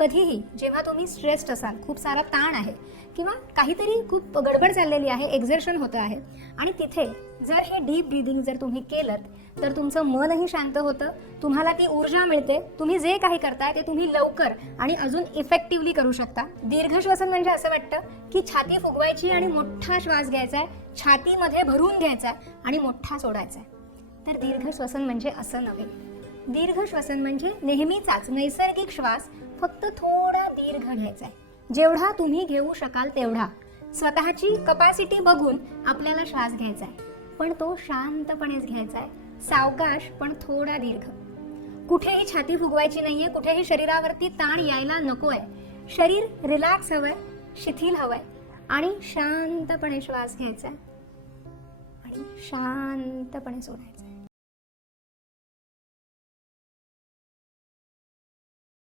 कधीही जेव्हा तुम्ही स्ट्रेस्ड असाल, खूप सारा ताण आहे किंवा काहीतरी खूप गडबड चाललेली आहे, एक्झर्शन होतं आहे आणि तिथे जर हे डीप ब्रीदिंग जर तुम्ही केलं तर तुमचं मनही शांत होतं, तुम्हाला ती ऊर्जा मिळते, तुम्ही जे काही करताय ते तुम्ही लवकर आणि अजून इफेक्टिव्हली करू शकता. दीर्घ श्वसन म्हणजे असं वाटतं की छाती फुगवायची आणि मोठा श्वास घ्यायचा आहे, छातीमध्ये भरून घ्यायचा आहे आणि मोठा सोडायचा आहे. तर दीर्घ श्वसन म्हणजे असं नव्हे. दीर्घ श्वसन म्हणजे नेहमीचाच नैसर्गिक श्वास फक्त थोडा दीर्घ घ्यायचा आहे, जेवढा तुम्ही घेऊ शकाल तेवढा. स्वतःची कपॅसिटी बघून आपल्याला श्वास घ्यायचा आहे, पण तो शांतपणेच घ्यायचा आहे, सावकाश पण थोडा दीर्घ. कुठेही छाती फुगवायची नाहीये, कुठेही शरीरावरती ताण यायला नकोय. शरीर रिलॅक्स हवंय, शिथिल हवंय आणि शांतपणे श्वास घ्यायचा आणि शांतपणे सोडायचा.